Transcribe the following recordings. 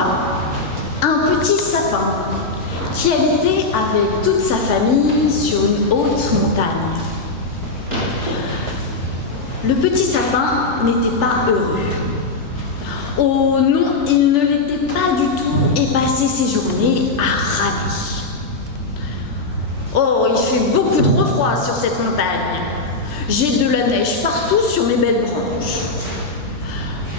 fois, un petit sapin qui habitait avec toute sa famille sur une haute montagne. Le petit sapin n'était pas heureux. Oh non, il ne l'était pas du tout et passait ses journées à râler. Oh, il fait beaucoup trop froid sur cette montagne. J'ai de la neige partout sur mes belles branches.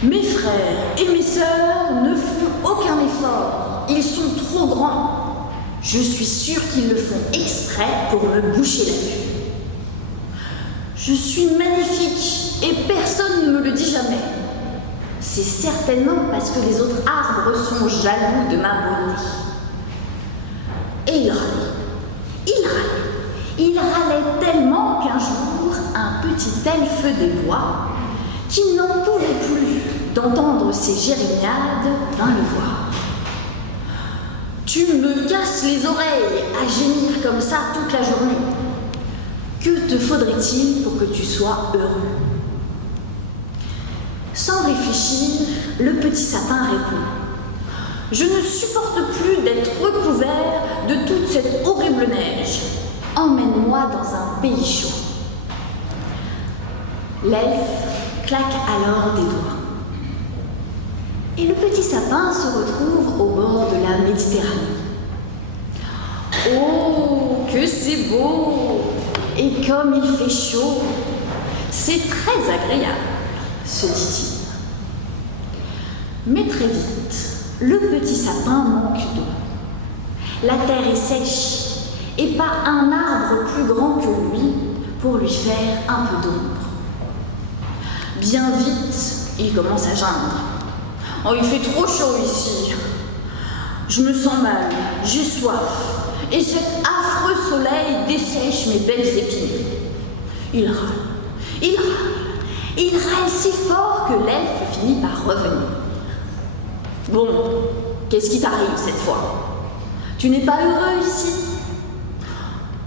Mes frères et mes sœurs ne font aucun effort. Ils sont trop grands. Je suis sûre qu'ils le font exprès pour me boucher la vue. Je suis magnifique et personne ne me le dit jamais. C'est certainement parce que les autres arbres sont jaloux de ma beauté. Et il râlait tellement qu'un jour, un petit elfe des bois, qui n'en pouvait plus d'entendre ses jérémiades, vint le voir. « Tu me casses les oreilles à gémir comme ça toute la journée. Que te faudrait-il pour que tu sois heureux ?» Sans réfléchir, le petit sapin répond « Je ne supporte plus d'être recouvert de toute cette horrible neige. Emmène-moi dans un pays chaud. » L'elfe claque alors des doigts. Et le petit sapin se retrouve au bord de la Méditerranée. Oh, que c'est beau! Et comme il fait chaud, c'est très agréable, se dit-il. Mais très vite, le petit sapin manque d'eau. La terre est sèche et pas un arbre plus grand que lui pour lui faire un peu d'ombre. Bien vite, il commence à geindre. « Oh, il fait trop chaud ici. Je me sens mal, j'ai soif, et cet affreux soleil dessèche mes belles épines. » Il râle si fort que l'elfe finit par revenir. « Bon, qu'est-ce qui t'arrive cette fois? Tu n'es pas heureux ici? » ?»«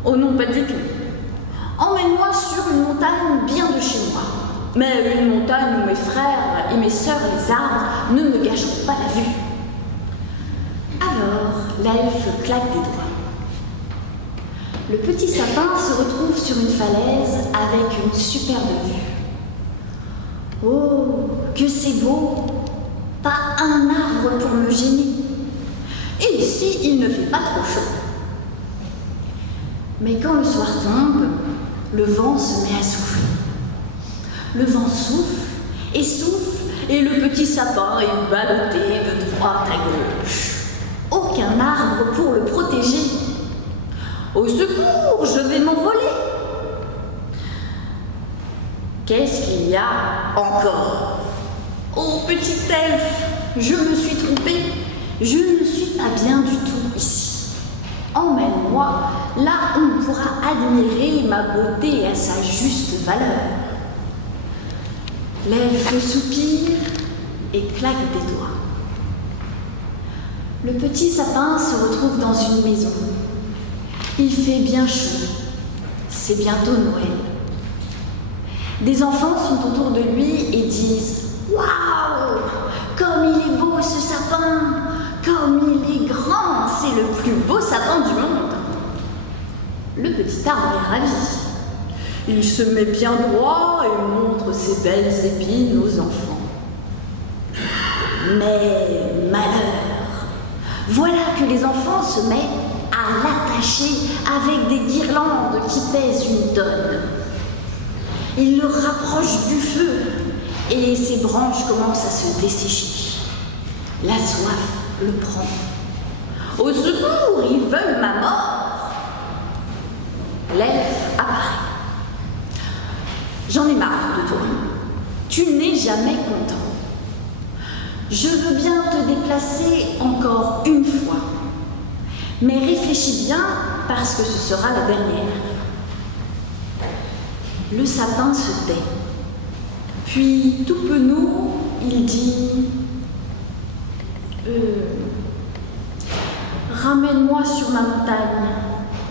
Oh non, pas du tout. Emmène-moi sur une montagne bien de chez moi. Mais une montagne où mes frères et mes sœurs, les arbres, ne me gâcheront pas la vue. » Alors, l'elfe claque des doigts. Le petit sapin se retrouve sur une falaise avec une superbe vue. Oh, que c'est beau! Pas un arbre pour me gêner. Et ici, il ne fait pas trop chaud. Mais quand le soir tombe, le vent se met à souffler. Le vent souffle, et le petit sapin est ballotté de droite à gauche. Aucun arbre pour le protéger. Au secours, je vais m'envoler. Qu'est-ce qu'il y a encore? Oh, petit elfe, je me suis trompée. Je ne suis pas bien du tout ici. Emmène-moi là où on pourra admirer ma beauté à sa juste valeur. L'elfe soupire et claque des doigts. Le petit sapin se retrouve dans une maison. Il fait bien chaud. C'est bientôt Noël. Des enfants sont autour de lui et disent « Waouh! Comme il est beau ce sapin! Comme il est grand! C'est le plus beau sapin du monde! » Le petit arbre est ravi. Il se met bien droit et montre ses belles épines aux enfants. Mais malheur! Voilà que les enfants se mettent à l'attacher avec des guirlandes qui pèsent une tonne. Ils le rapprochent du feu et ses branches commencent à se dessécher. La soif le prend. Au secours, ils veulent ma mort! L'elfe apparaît. J'en ai marre de toi. Tu n'es jamais content. Je veux bien te déplacer encore une fois. Mais réfléchis bien parce que ce sera la dernière. Le sapin se tait. Puis, tout penaud, il dit ramène-moi sur ma montagne,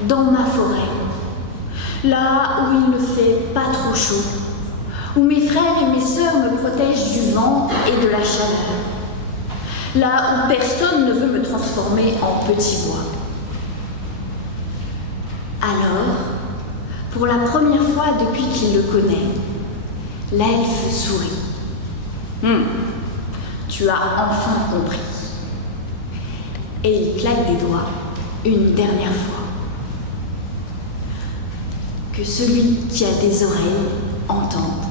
dans ma forêt, là où il ne fait pas trop chaud, où mes frères et mes sœurs me protègent du vent et de la chaleur. là où personne ne veut me transformer en petit bois. Alors, pour la première fois depuis qu'il le connaît, l'elfe sourit. Tu as enfin compris. Et il claque des doigts une dernière fois. Que celui qui a des oreilles entende.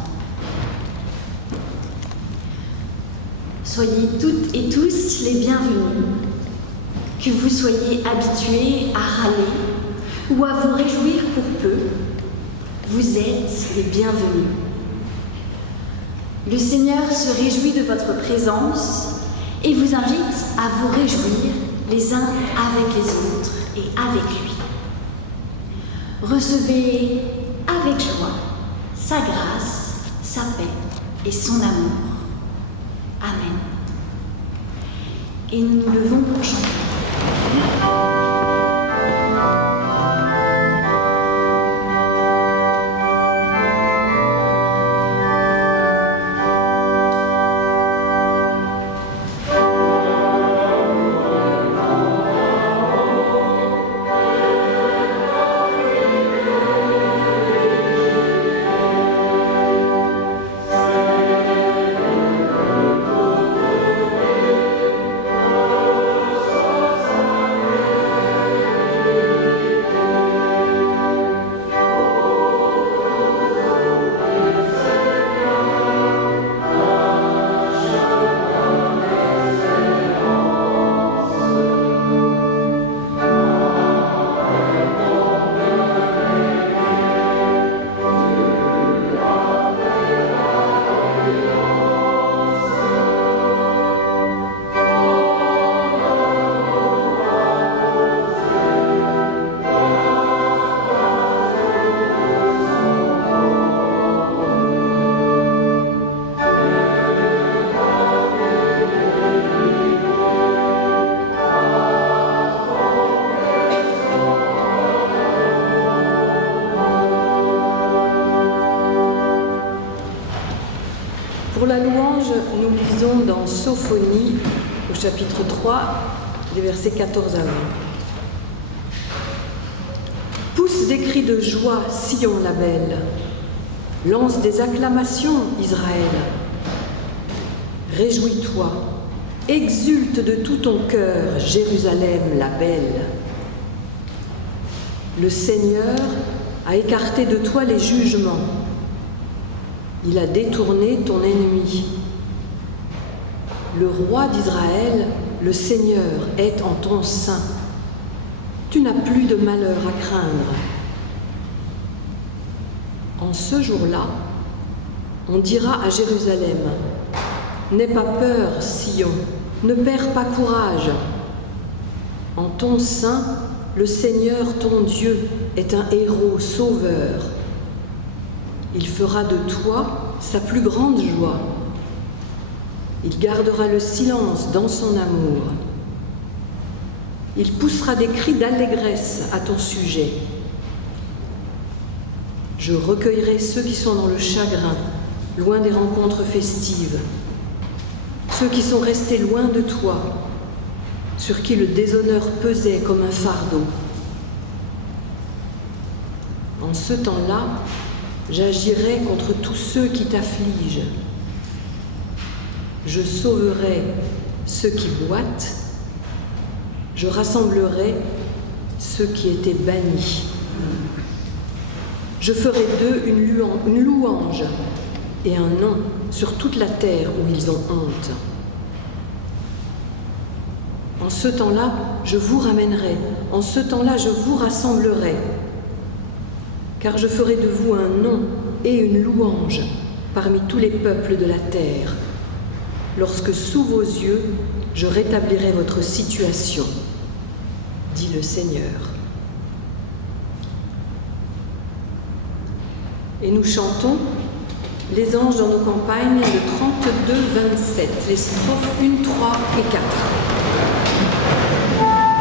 Soyez toutes et tous les bienvenus, que vous soyez habitués à râler ou à vous réjouir pour peu, vous êtes les bienvenus. Le Seigneur se réjouit de votre présence et vous invite à vous réjouir les uns avec les autres et avec lui. Recevez avec joie sa grâce, sa paix et son amour. Amen. Et nous nous levons pour chanter. Pour la louange, nous lisons dans Sophonie, au chapitre 3, des versets 14 à 20. Pousse des cris de joie, Sion la belle. Lance des acclamations, Israël. Réjouis-toi, exulte de tout ton cœur, Jérusalem la belle. Le Seigneur a écarté de toi les jugements. Il a détourné ton ennemi. Le roi d'Israël, le Seigneur, est en ton sein. Tu n'as plus de malheur à craindre. En ce jour-là, on dira à Jérusalem, « N'aie pas peur, Sion, ne perds pas courage. En ton sein, le Seigneur, ton Dieu, est un héros sauveur. Il fera de toi sa plus grande joie. Il gardera le silence dans son amour. Il poussera des cris d'allégresse à ton sujet. Je recueillerai ceux qui sont dans le chagrin, loin des rencontres festives, ceux qui sont restés loin de toi, sur qui le déshonneur pesait comme un fardeau. En ce temps-là, j'agirai contre tous ceux qui t'affligent. Je sauverai ceux qui boitent. Je rassemblerai ceux qui étaient bannis. Je ferai d'eux une louange et un nom sur toute la terre où ils ont honte. En ce temps-là, je vous ramènerai. En ce temps-là, je vous rassemblerai. Car je ferai de vous un nom et une louange parmi tous les peuples de la terre, lorsque sous vos yeux, je rétablirai votre situation, dit le Seigneur. Et nous chantons les anges dans nos campagnes, le 32-27, les strophes 1, 3 et 4. Thank you.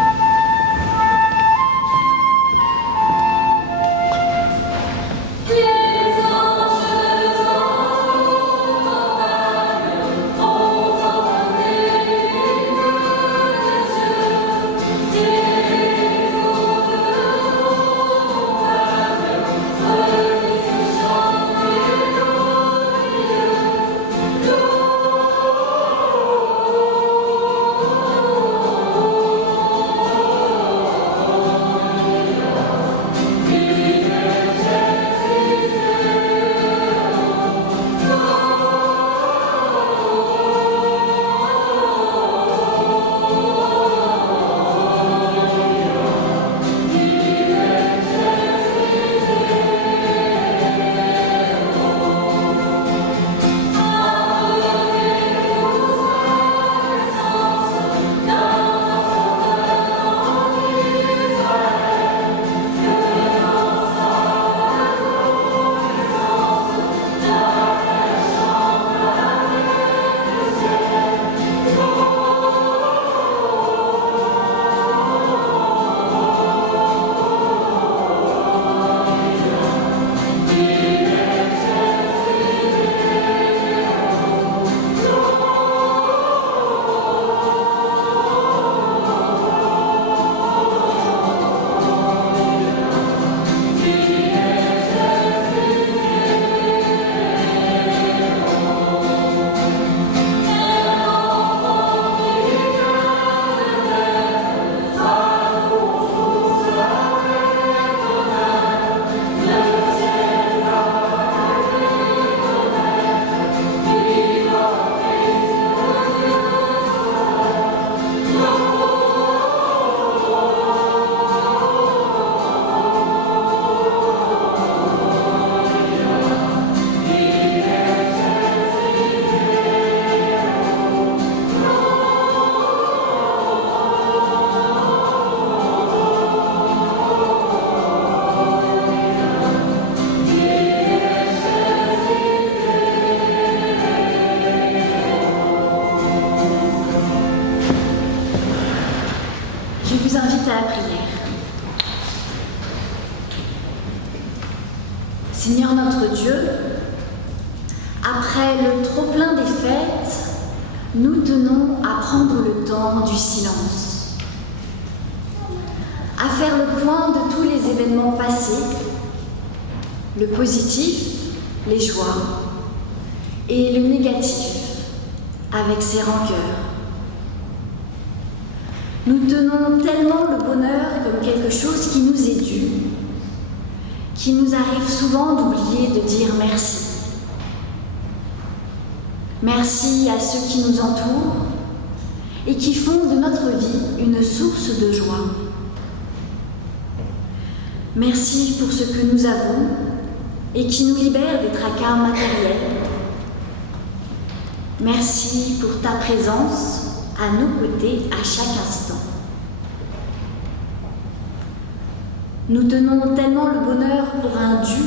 Seigneur notre Dieu, après le trop-plein des fêtes, nous tenons à prendre le temps du silence, à faire le point de tous les événements passés, le positif, les joies, et le négatif, avec ses rancœurs. Nous tenons tellement le bonheur comme quelque chose qui nous est dû, qu'il nous arrive souvent d'oublier de dire merci. Merci à ceux qui nous entourent et qui font de notre vie une source de joie. Merci pour ce que nous avons et qui nous libère des tracas matériels. Merci pour ta présence à nos côtés à chaque instant. Nous tenons tellement le bonheur pour un dû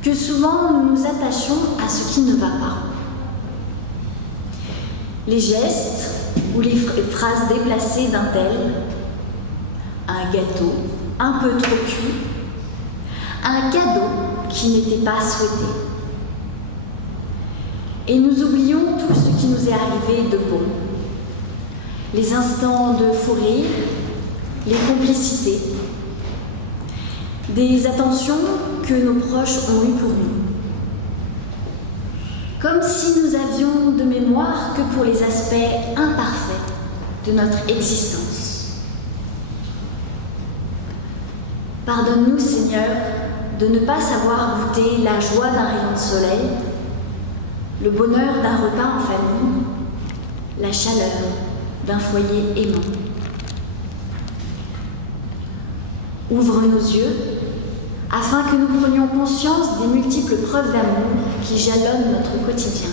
que souvent nous nous attachons à ce qui ne va pas. Les gestes ou les phrases déplacées d'un tel, un gâteau un peu trop cuit, un cadeau qui n'était pas souhaité. Et nous oublions tout ce qui nous est arrivé de bon. Les instants de fou rire, les complicités, des attentions que nos proches ont eues pour nous. Comme si nous avions de mémoire que pour les aspects imparfaits de notre existence. Pardonne-nous, Seigneur, de ne pas savoir goûter la joie d'un rayon de soleil, le bonheur d'un repas en famille, la chaleur d'un foyer aimant. Ouvre nos yeux afin que nous prenions conscience des multiples preuves d'amour qui jalonnent notre quotidien.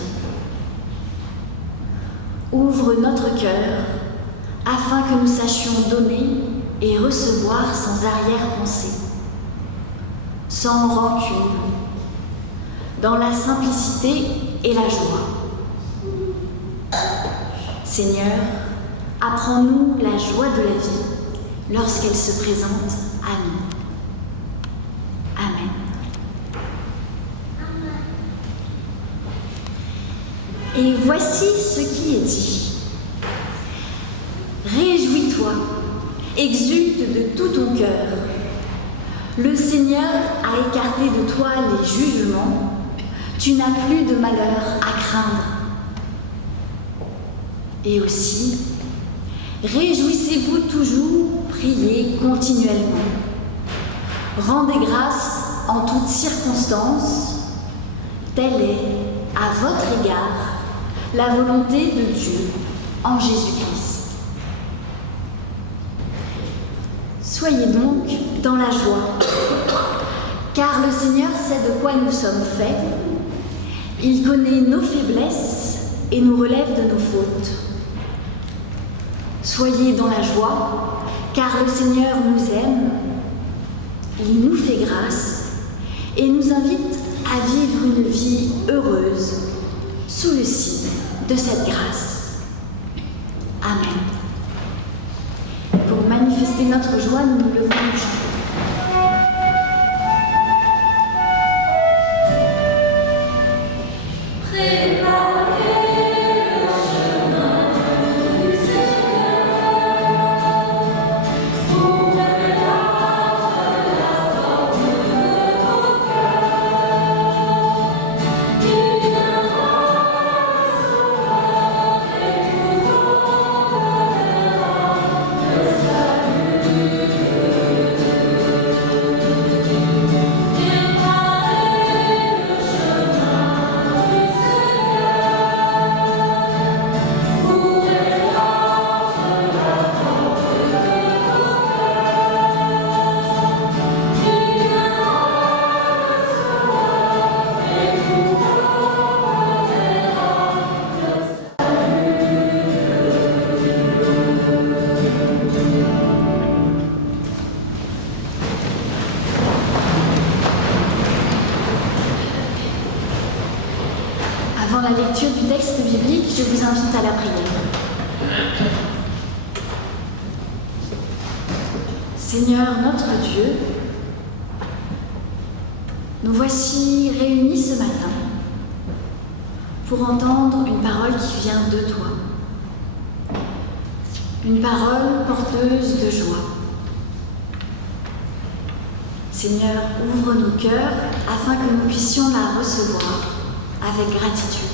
Ouvre notre cœur afin que nous sachions donner et recevoir sans arrière-pensée, sans rancune, dans la simplicité et la joie. Seigneur, apprends-nous la joie de la vie lorsqu'elle se présente à nous. Amen. Et voici ce qui est dit. Réjouis-toi, exulte de tout ton cœur. Le Seigneur a écarté de toi les jugements. Tu n'as plus de malheur à craindre. Et aussi, réjouissez-vous toujours, priez continuellement. Rendez grâce en toutes circonstances. Telle est, à votre égard, la volonté de Dieu en Jésus-Christ. Soyez donc dans la joie, car le Seigneur sait de quoi nous sommes faits. Il connaît nos faiblesses et nous relève de nos fautes. Soyez dans la joie, car le Seigneur nous aime, il nous fait grâce et nous invite à vivre une vie heureuse sous le signe de cette grâce. Amen. Pour manifester notre joie, nous nous levons et chantons. Avant la lecture du texte biblique, je vous invite à la prière. Seigneur notre Dieu, Nous voici réunis ce matin pour entendre une parole qui vient de toi. Une parole porteuse de joie. Seigneur, ouvre nos cœurs afin que nous puissions la recevoir avec gratitude.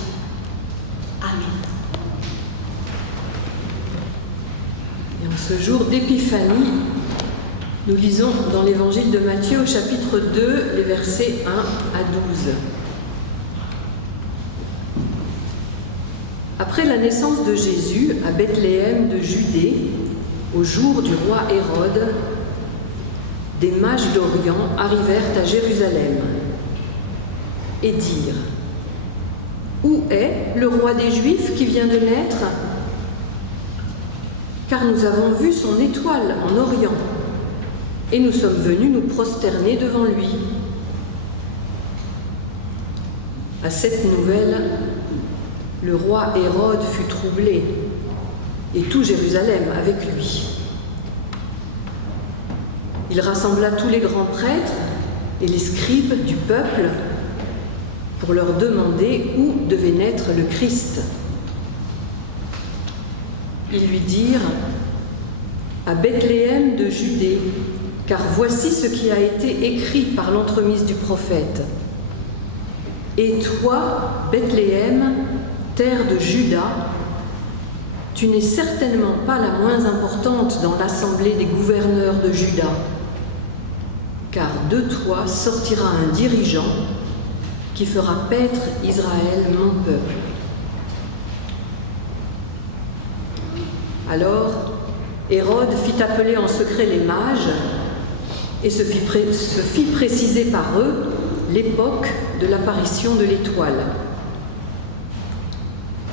Amen. Et en ce jour d'épiphanie, nous lisons dans l'évangile de Matthieu au chapitre 2, les versets 1 à 12. Après la naissance de Jésus à Bethléem de Judée, au jour du roi Hérode, des mages d'Orient arrivèrent à Jérusalem et dirent : « Où est le roi des Juifs qui vient de naître ? Car nous avons vu son étoile en Orient, et nous sommes venus nous prosterner devant lui. » À cette nouvelle, le roi Hérode fut troublé, et tout Jérusalem avec lui. Il rassembla tous les grands prêtres et les scribes du peuple pour leur demander où devait naître le Christ. Ils lui dirent : « À Bethléem de Judée, car voici ce qui a été écrit par l'entremise du prophète. Et toi, Bethléem, terre de Juda, tu n'es certainement pas la moins importante dans l'assemblée des gouverneurs de Juda, car de toi sortira un dirigeant qui fera paître Israël, mon peuple. » Alors, Hérode fit appeler en secret les mages et se fit préciser par eux l'époque de l'apparition de l'étoile.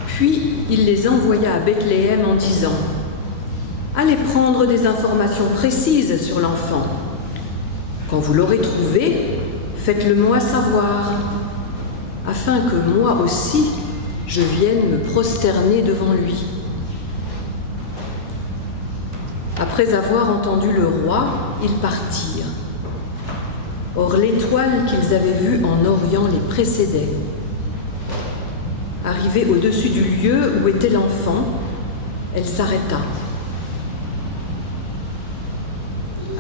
Puis il les envoya à Bethléem en disant : « Allez prendre des informations précises sur l'enfant. Quand vous l'aurez trouvé, faites-le-moi savoir, afin que moi aussi je vienne me prosterner devant lui. » Après avoir entendu le roi, ils partirent. Or l'étoile qu'ils avaient vue en Orient les précédait. Arrivée au-dessus du lieu où était l'enfant, elle s'arrêta.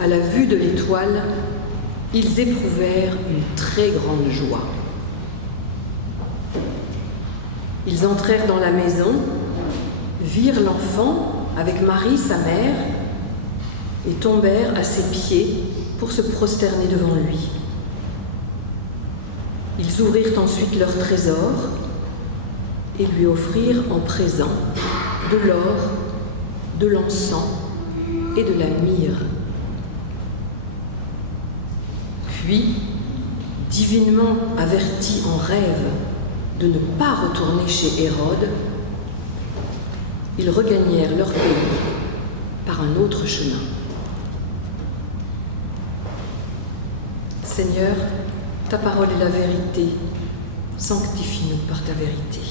À la vue de l'étoile, ils éprouvèrent une très grande joie. Ils entrèrent dans la maison, virent l'enfant avec Marie, sa mère, et tombèrent à ses pieds pour se prosterner devant lui. Ils ouvrirent ensuite leur trésor et lui offrirent en présent de l'or, de l'encens et de la myrrhe. Puis, divinement avertis en rêve de ne pas retourner chez Hérode, ils regagnèrent leur pays par un autre chemin. Seigneur, ta parole est la vérité. Sanctifie-nous par ta vérité.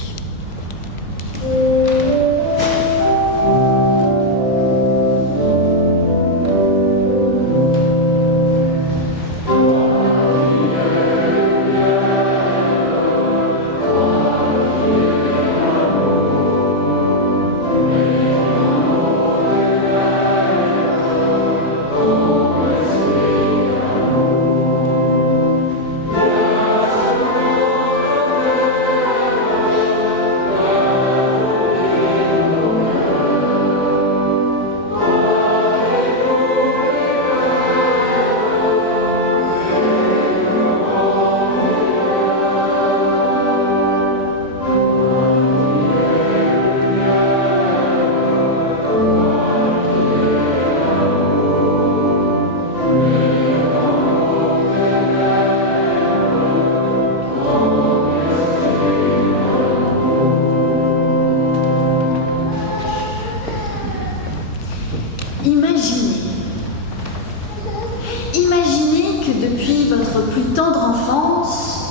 Imaginez que depuis votre plus tendre enfance,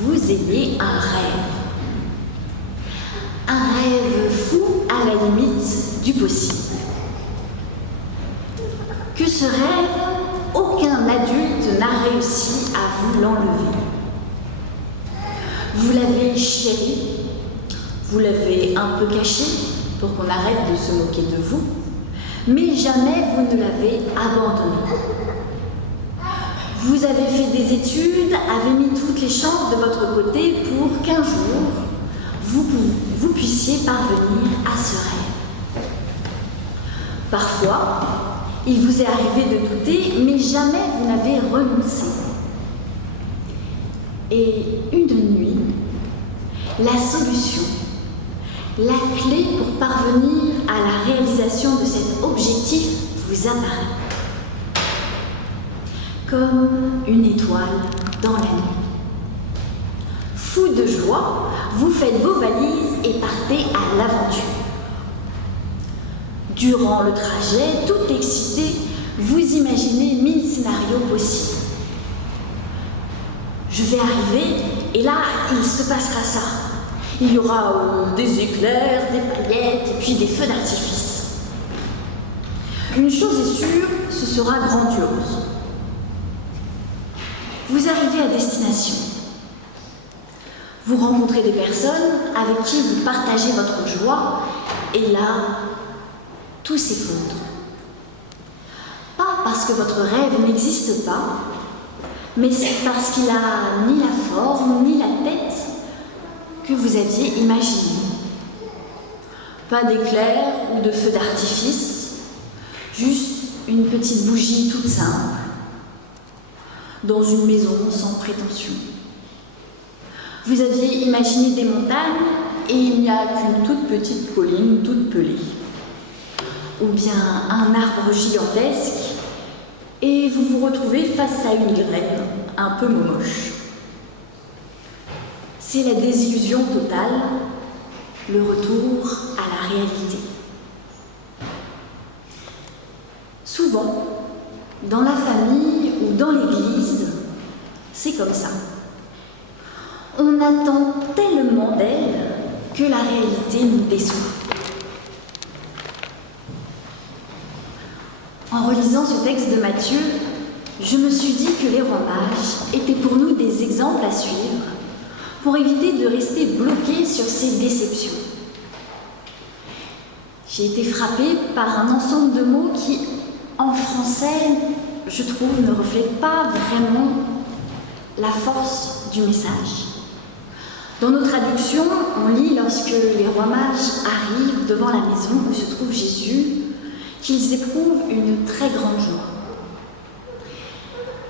vous ayez un rêve. Un rêve fou à la limite du possible. Que ce rêve, aucun adulte n'a réussi à vous l'enlever. Vous l'avez chéri, vous l'avez un peu caché pour qu'on arrête de se moquer de vous, mais jamais vous ne l'avez abandonné. Vous avez fait des études, avez mis toutes les chances de votre côté pour qu'un jour, vous puissiez parvenir à ce rêve. Parfois, il vous est arrivé de douter, mais jamais vous n'avez renoncé. Et une nuit, la solution, la clé pour parvenir à la réalisation de cet objectif vous apparaît. Comme une étoile dans la nuit. Fou de joie, vous faites vos valises et partez à l'aventure. Durant le trajet, tout excité, vous imaginez 1000 scénarios possibles. Je vais arriver et là, il se passera ça. Il y aura des éclairs, des paillettes et puis des feux d'artifice. Une chose est sûre, ce sera grandiose. Vous arrivez à destination. Vous rencontrez des personnes avec qui vous partagez votre joie et là, tout s'effondre. Pas parce que votre rêve n'existe pas, mais c'est parce qu'il n'a ni la forme ni la tête que vous aviez imaginé. Pas d'éclair ou de feu d'artifice, juste une petite bougie toute simple, dans une maison sans prétention. Vous aviez imaginé des montagnes et il n'y a qu'une toute petite colline toute pelée. Ou bien un arbre gigantesque et vous vous retrouvez face à une graine un peu moche. C'est la désillusion totale, le retour à la réalité. Souvent, dans la famille ou dans l'église, c'est comme ça. On attend tellement d'elle que la réalité nous déçoit. En relisant ce texte de Matthieu, je me suis dit que les rois mages étaient pour nous des exemples à suivre pour éviter de rester bloqués sur ces déceptions. J'ai été frappée par un ensemble de mots qui, en français, je trouve, ne reflètent pas vraiment la force du message. Dans nos traductions, on lit lorsque les rois mages arrivent devant la maison où se trouve Jésus, qu'ils éprouvent une très grande joie.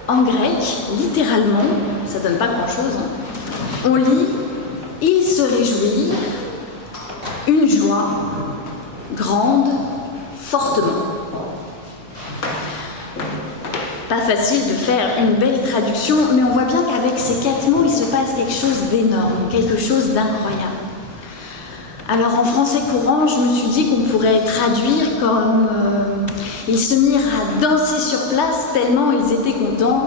En grec, littéralement, ça donne pas grand-chose, on lit « ils se réjouirent, une joie grande, fortement ». Pas facile de faire une belle traduction, mais on voit bien qu'avec ces 4 mots, il se passe quelque chose d'énorme, quelque chose d'incroyable. Alors en français courant, je me suis dit qu'on pourrait traduire comme ils se mirent à danser sur place tellement ils étaient contents,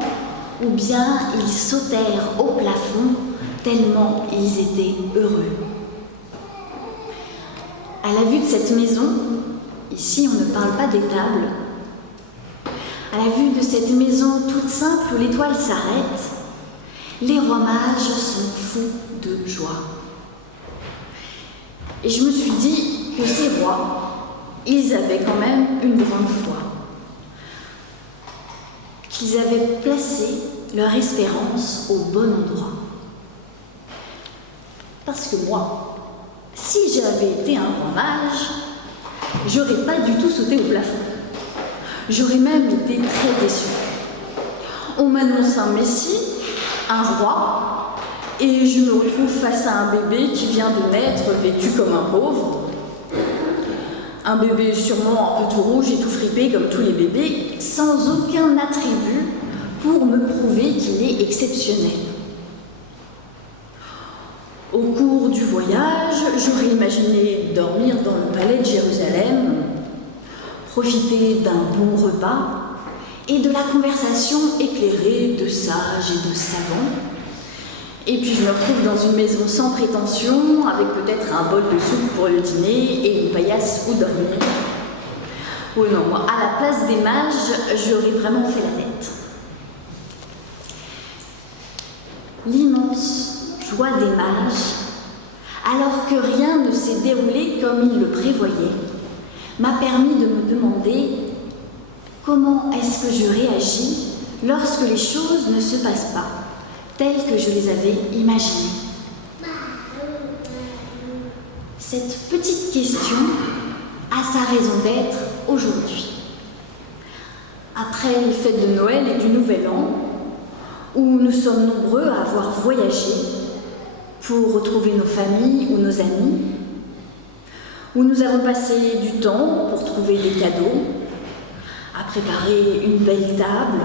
ou bien ils sautèrent au plafond tellement ils étaient heureux. À la vue de cette maison, ici on ne parle pas d'étable, à la vue de cette maison toute simple où l'étoile s'arrête, les rois mages sont fous de joie. Et je me suis dit que ces rois, ils avaient quand même une grande foi, qu'ils avaient placé leur espérance au bon endroit. Parce que moi, si j'avais été un roi mage, j'aurais pas du tout sauté au plafond. J'aurais même été très déçue. On m'annonce un messie, un roi, et je me retrouve face à un bébé qui vient de naître, vêtu comme un pauvre. Un bébé sûrement un peu tout rouge et tout fripé comme tous les bébés, sans aucun attribut pour me prouver qu'il est exceptionnel. Au cours du voyage, j'aurais imaginé dormir dans le palais de Jérusalem, profiter d'un bon repas et de la conversation éclairée de sages et de savants. Et puis je me retrouve dans une maison sans prétention, avec peut-être un bol de soupe pour le dîner et une paillasse où dormir. Oh non, moi, à la place des mages, j'aurais vraiment fait la tête. L'immense joie toit des mages, alors que rien ne s'est déroulé comme il le prévoyait, m'a permis de me demander comment est-ce que je réagis lorsque les choses ne se passent pas telles que je les avais imaginées. Cette petite question a sa raison d'être aujourd'hui. Après les fêtes de Noël et du Nouvel An, où nous sommes nombreux à avoir voyagé pour retrouver nos familles ou nos amis, où nous avons passé du temps pour trouver des cadeaux, à préparer une belle table,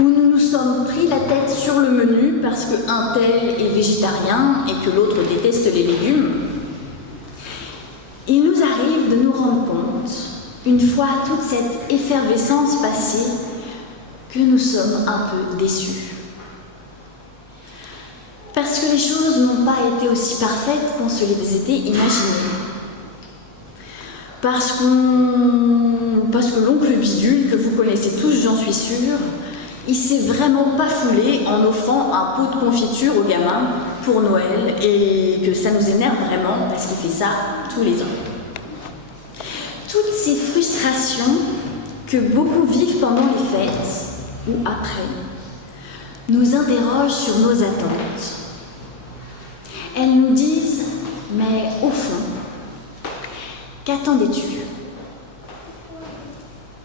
où nous nous sommes pris la tête sur le menu parce qu'un tel est végétarien et que l'autre déteste les légumes, il nous arrive de nous rendre compte, une fois toute cette effervescence passée, que nous sommes un peu déçus. Parce que les choses n'ont pas été aussi parfaites qu'on se les était imaginées. Parce que l'oncle Bidule, que vous connaissez tous, j'en suis sûre, il s'est vraiment pas foulé en offrant un pot de confiture aux gamins pour Noël et que ça nous énerve vraiment parce qu'il fait ça tous les ans. Toutes ces frustrations que beaucoup vivent pendant les fêtes ou après nous interrogent sur nos attentes. Elles nous disent, mais au fond, qu'attendais-tu?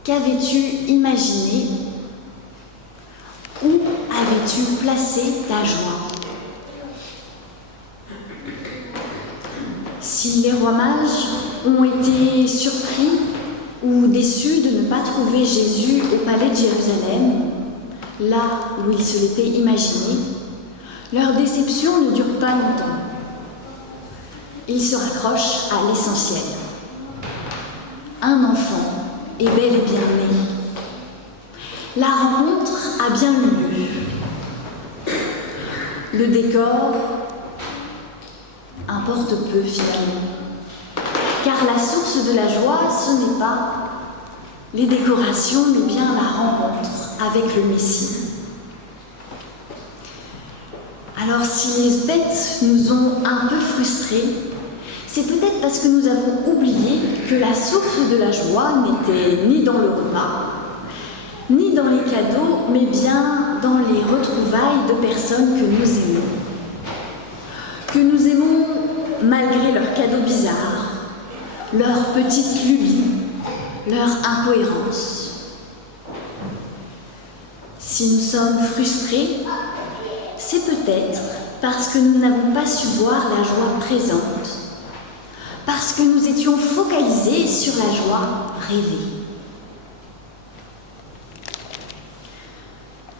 Qu'avais-tu imaginé? Où avais-tu placé ta joie? Si les rois mages ont été surpris ou déçus de ne pas trouver Jésus au palais de Jérusalem, là où ils se l'étaient imaginé, leur déception ne dure pas longtemps. Ils se raccrochent à l'essentiel. Un enfant est bel et bien né. La rencontre a bien eu lieu. Le décor importe peu finalement, car la source de la joie, ce n'est pas les décorations, mais bien la rencontre avec le Messie. Alors si les fêtes nous ont un peu frustrés, c'est peut-être parce que nous avons oublié que la source de la joie n'était ni dans le repas, ni dans les cadeaux, mais bien dans les retrouvailles de personnes que nous aimons. Que nous aimons malgré leurs cadeaux bizarres, leurs petites lubies, leur incohérence. Si nous sommes frustrés, c'est peut-être parce que nous n'avons pas su voir la joie présente, parce que nous étions focalisés sur la joie rêvée.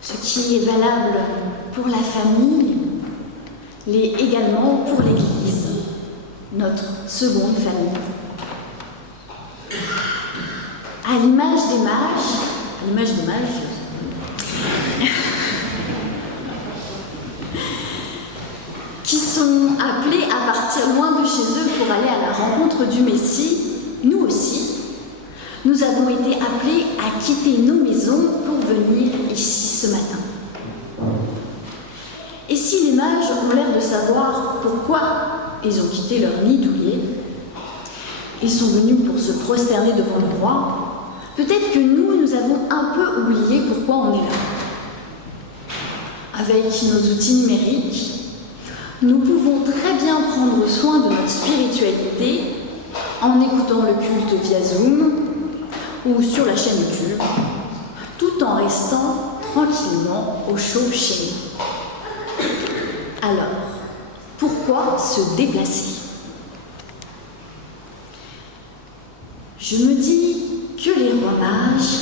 Ce qui est valable pour la famille l'est également pour l'Église, notre seconde famille. À l'image des mages, qui sont appelés à partir loin de chez eux pour aller à la rencontre du Messie, nous aussi, nous avons été appelés à quitter nos maisons pour venir ici ce matin. Et si les mages ont l'air de savoir pourquoi ils ont quitté leur nid douillet, ils sont venus pour se prosterner devant le roi, peut-être que nous avons un peu oublié pourquoi on est là. Avec nos outils numériques, nous pouvons très bien prendre soin de notre spiritualité en écoutant le culte via Zoom ou sur la chaîne YouTube, tout en restant tranquillement au chaud chez nous. Alors, pourquoi se déplacer? Je me dis que les rois mages,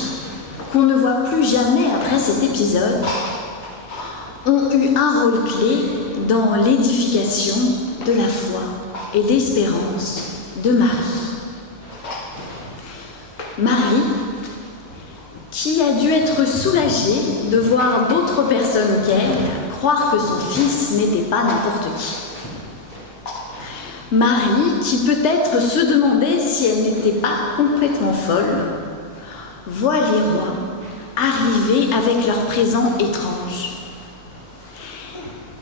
qu'on ne voit plus jamais après cet épisode, ont eu un rôle clé dans l'édification de la foi et l'espérance de Marie. Marie, qui a dû être soulagée de voir d'autres personnes qu'elle croire que son fils n'était pas n'importe qui. Marie, qui peut-être se demandait si elle n'était pas complètement folle, voit les rois arriver avec leur présent étrange.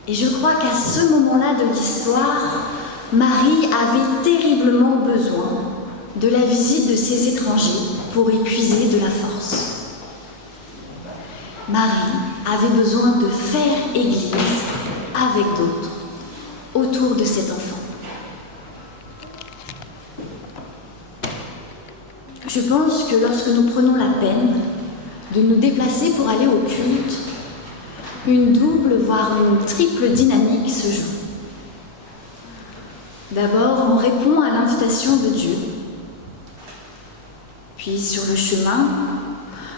Et je crois qu'à ce moment-là de l'histoire, Marie avait terriblement besoin de la visite de ces étrangers pour y puiser de la force. Marie avait besoin de faire église avec d'autres autour de cet enfant. Je pense que lorsque nous prenons la peine de nous déplacer pour aller au culte, une double, voire une triple dynamique se joue. D'abord, on répond à l'invitation de Dieu. Puis, sur le chemin,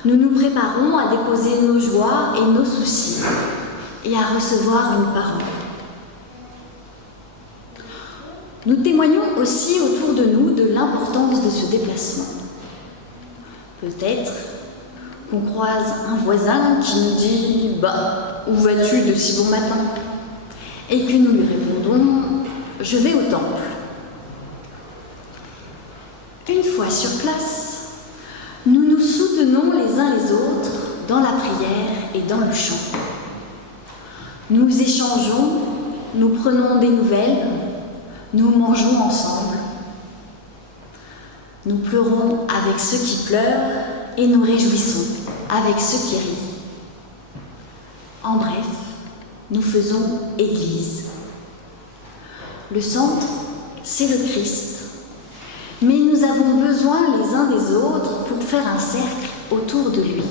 nous nous préparons à déposer nos joies et nos soucis et à recevoir une parole. Nous témoignons aussi autour de nous de l'importance de ce déplacement. Peut-être qu'on croise un voisin qui nous dit « Bah, où vas-tu de si bon matin ?» et que nous lui répondons « Je vais au temple ». Une fois sur place, nous nous soutenons les uns les autres dans la prière et dans le chant. Nous échangeons, nous prenons des nouvelles, nous mangeons ensemble. Nous pleurons avec ceux qui pleurent et nous réjouissons avec ceux qui rient. En bref, nous faisons Église. Le centre, c'est le Christ. Mais nous avons besoin les uns des autres pour faire un cercle autour de lui.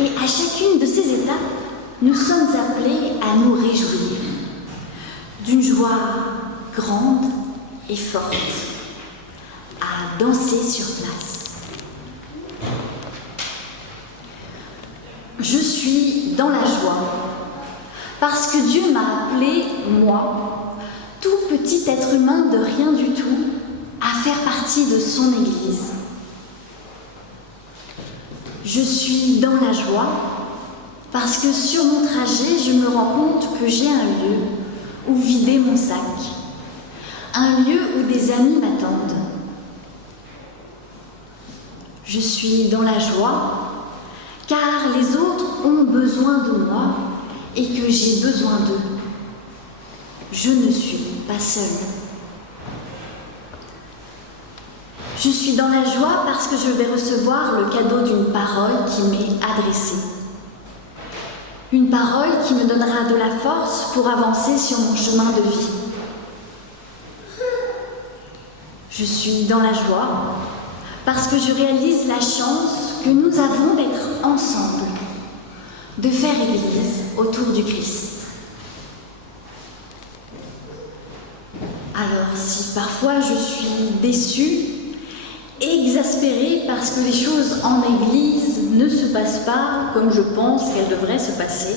Et à chacune de ces étapes, nous sommes appelés à nous réjouir d'une joie grande et forte, à danser sur place. Je suis dans la joie parce que Dieu m'a appelé, moi, tout petit être humain de rien du tout, à faire partie de son Église. Je suis dans la joie parce que sur mon trajet, je me rends compte que j'ai un lieu où vider mon sac, un lieu où des amis m'attendent. Je suis dans la joie car les autres ont besoin de moi et que j'ai besoin d'eux. Je ne suis pas seule. Je suis dans la joie parce que je vais recevoir le cadeau d'une parole qui m'est adressée. Une parole qui me donnera de la force pour avancer sur mon chemin de vie. Je suis dans la joie parce que je réalise la chance que nous avons d'être ensemble, de faire Église autour du Christ. Alors, si parfois je suis déçue, exaspérée parce que les choses en Église ne se passent pas comme je pense qu'elles devraient se passer,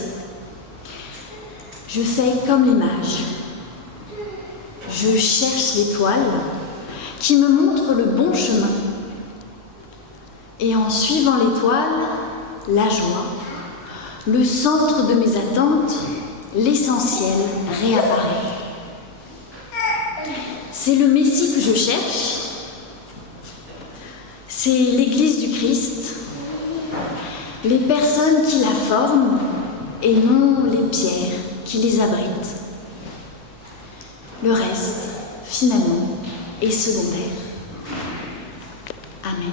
je fais comme les mages. Je cherche l'étoile qui me montre le bon chemin. Et en suivant l'étoile, la joie, le centre de mes attentes, l'essentiel réapparaît. C'est le Messie que je cherche, c'est l'Église du Christ, les personnes qui la forment et non les pierres qui les abritent. Le reste, finalement, est secondaire. Amen.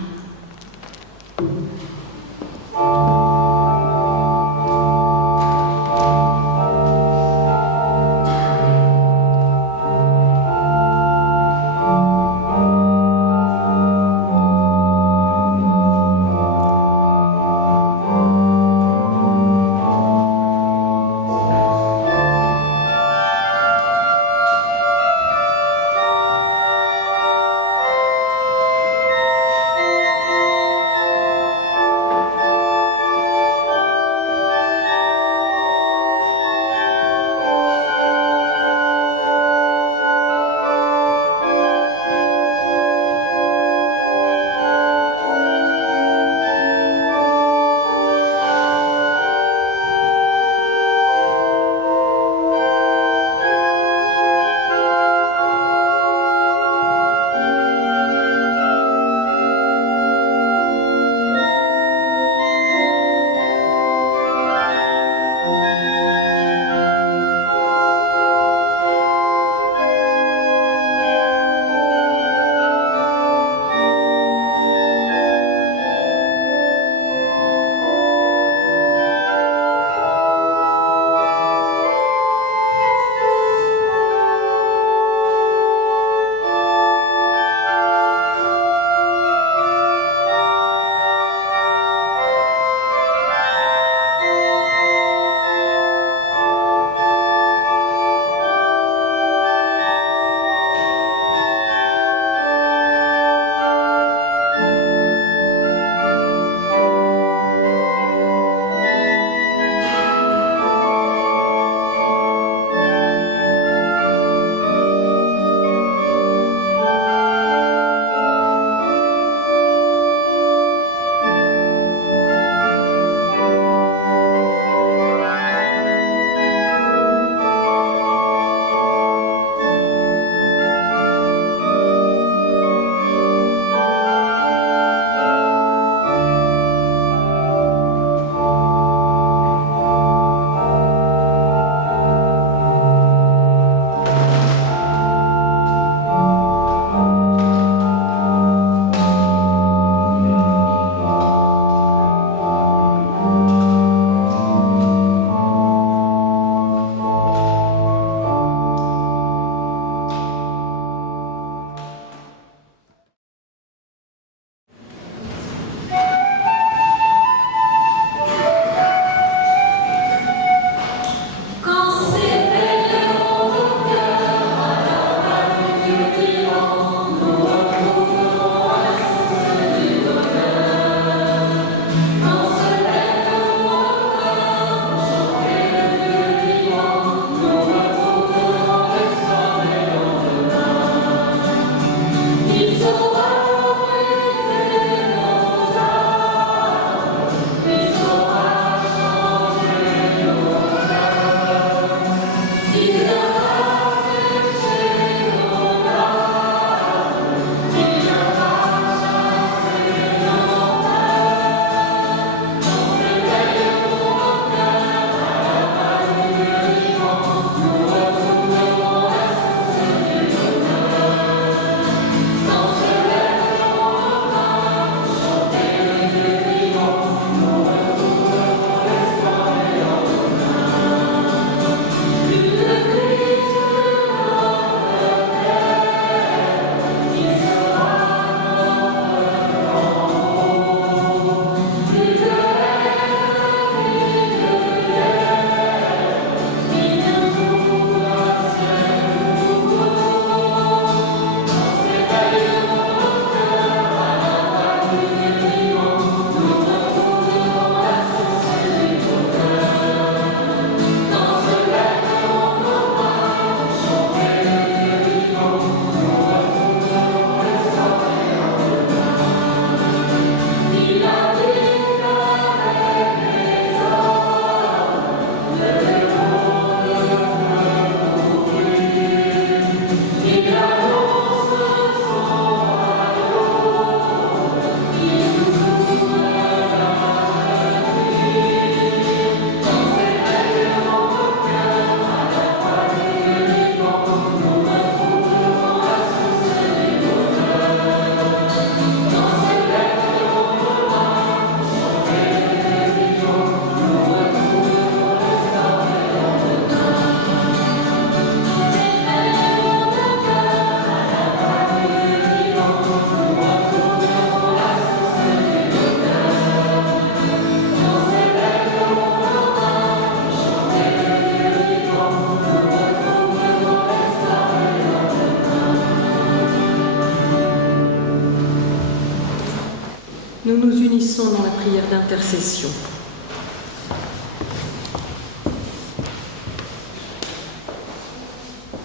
nous nous unissons dans la prière d'intercession.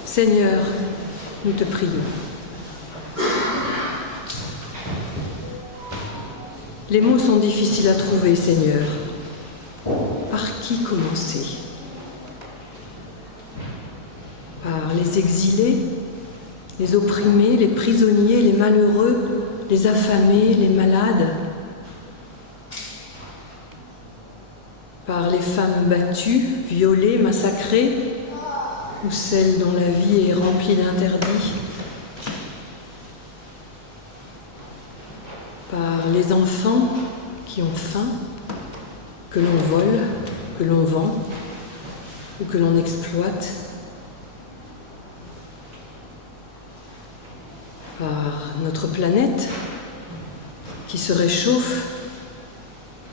Seigneur, nous te prions. Les mots sont difficiles à trouver, Seigneur. Par qui commencer? Par les exilés, les opprimés, les prisonniers, les malheureux, les affamés, les malades? Par les femmes battues, violées, massacrées, ou celles dont la vie est remplie d'interdits? Par les enfants qui ont faim, que l'on vole, que l'on vend ou que l'on exploite? Par notre planète qui se réchauffe,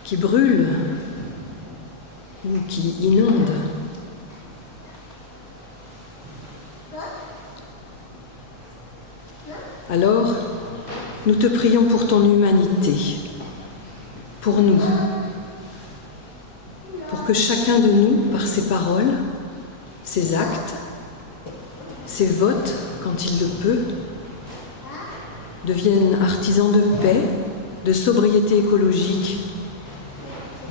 qui brûle ou qui inonde? Alors, nous te prions pour ton humanité, pour nous, pour que chacun de nous, par ses paroles, ses actes, ses votes, quand il le peut, devienne artisan de paix, de sobriété écologique,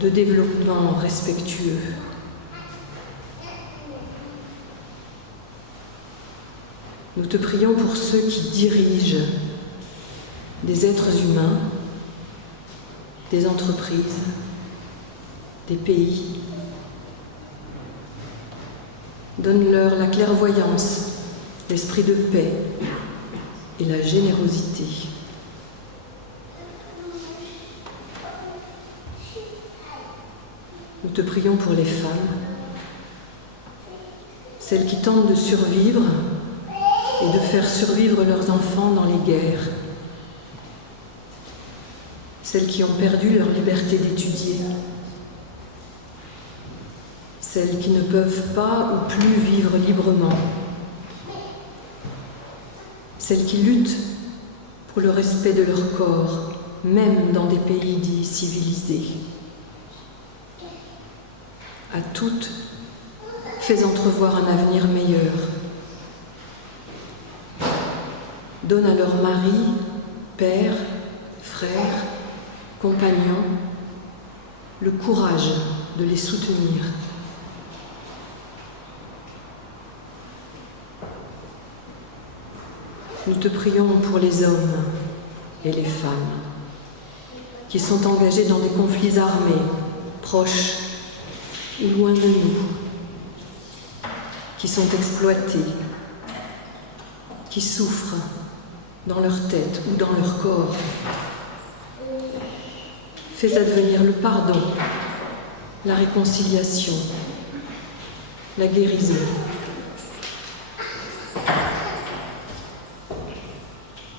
de développement respectueux. Nous te prions pour ceux qui dirigent des êtres humains, des entreprises, des pays. Donne-leur la clairvoyance, l'esprit de paix et la générosité. Nous te prions pour les femmes, celles qui tentent de survivre et de faire survivre leurs enfants dans les guerres, celles qui ont perdu leur liberté d'étudier, celles qui ne peuvent pas ou plus vivre librement, celles qui luttent pour le respect de leur corps, même dans des pays dits civilisés. À toutes, fais entrevoir un avenir meilleur. Donne à leurs maris, pères, frères, compagnons, le courage de les soutenir. Nous te prions pour les hommes et les femmes qui sont engagés dans des conflits armés, proches ou loin de nous, qui sont exploités, qui souffrent dans leur tête ou dans leur corps. Fais advenir le pardon, la réconciliation, la guérison.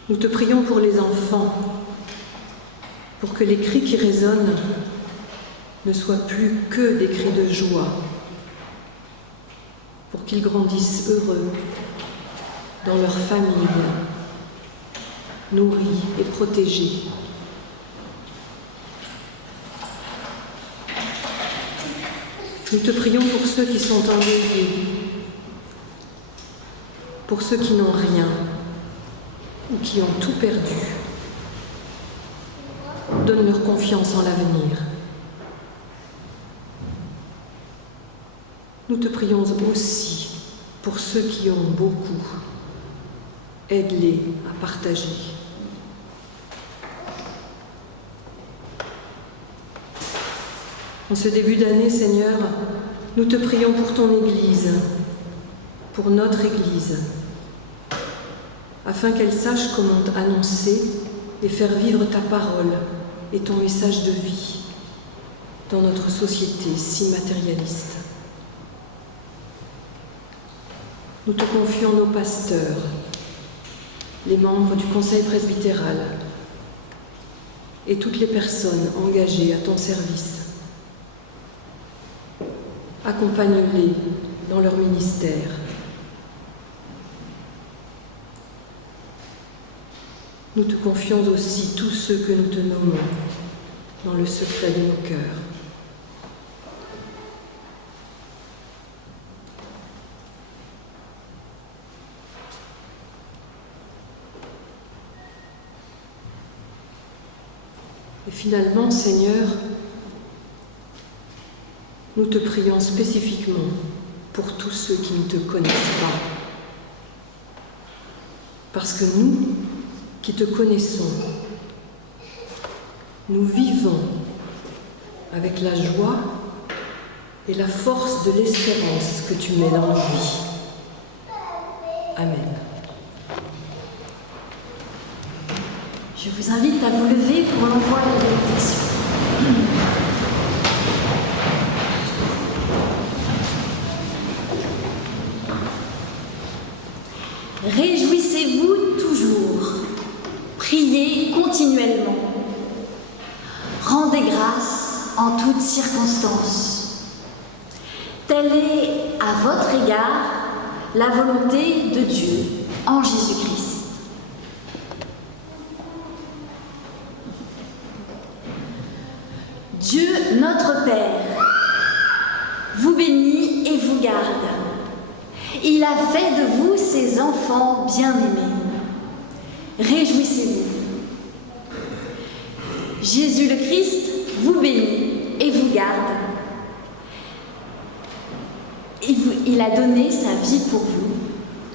Nous te prions pour les enfants, pour que les cris qui résonnent ne soient plus que des cris de joie, pour qu'ils grandissent heureux dans leur famille, nourris et protégés. Nous te prions pour ceux qui sont endeuillés, pour ceux qui n'ont rien ou qui ont tout perdu. Donne leur confiance en l'avenir. Nous te prions aussi pour ceux qui ont beaucoup. Aide-les à partager. En ce début d'année, Seigneur, nous te prions pour ton Église, pour notre Église, afin qu'elle sache comment annoncer et faire vivre ta parole et ton message de vie dans notre société si matérialiste. Nous te confions nos pasteurs, les membres du conseil presbytéral et toutes les personnes engagées à ton service. Accompagne-les dans leur ministère. Nous te confions aussi tous ceux que nous te nommons, dans le secret de nos cœurs. Et finalement, Seigneur, nous te prions spécifiquement pour tous ceux qui ne te connaissent pas. Parce que nous, qui te connaissons, nous vivons avec la joie et la force de l'espérance que tu mets dans nos vies. Amen. Je vous invite à vous lever pour l'envoi de la bénédiction. Réjouissez-vous toujours, priez continuellement, rendez grâce en toutes circonstances. Telle est à votre égard la volonté de Dieu en Jésus-Christ. Dieu, notre Père, vous bénit et vous garde. Il a fait de vous ses enfants bien-aimés. Réjouissez-vous. Jésus le Christ vous bénit et vous garde. Il a donné sa vie pour vous.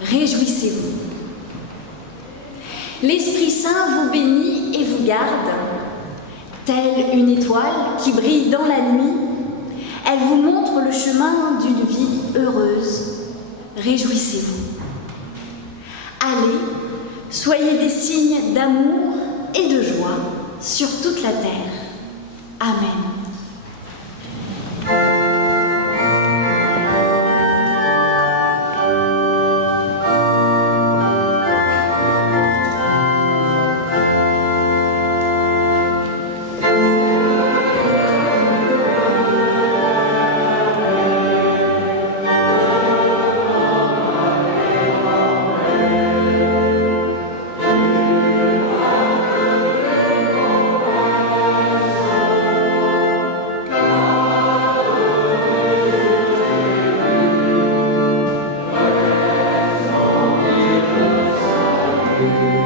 Réjouissez-vous. L'Esprit Saint vous bénit et vous garde. Telle une étoile qui brille dans la nuit, elle vous montre le chemin d'une vie heureuse. Réjouissez-vous. Allez, soyez des signes d'amour et de joie sur toute la terre. Amen. Thank you.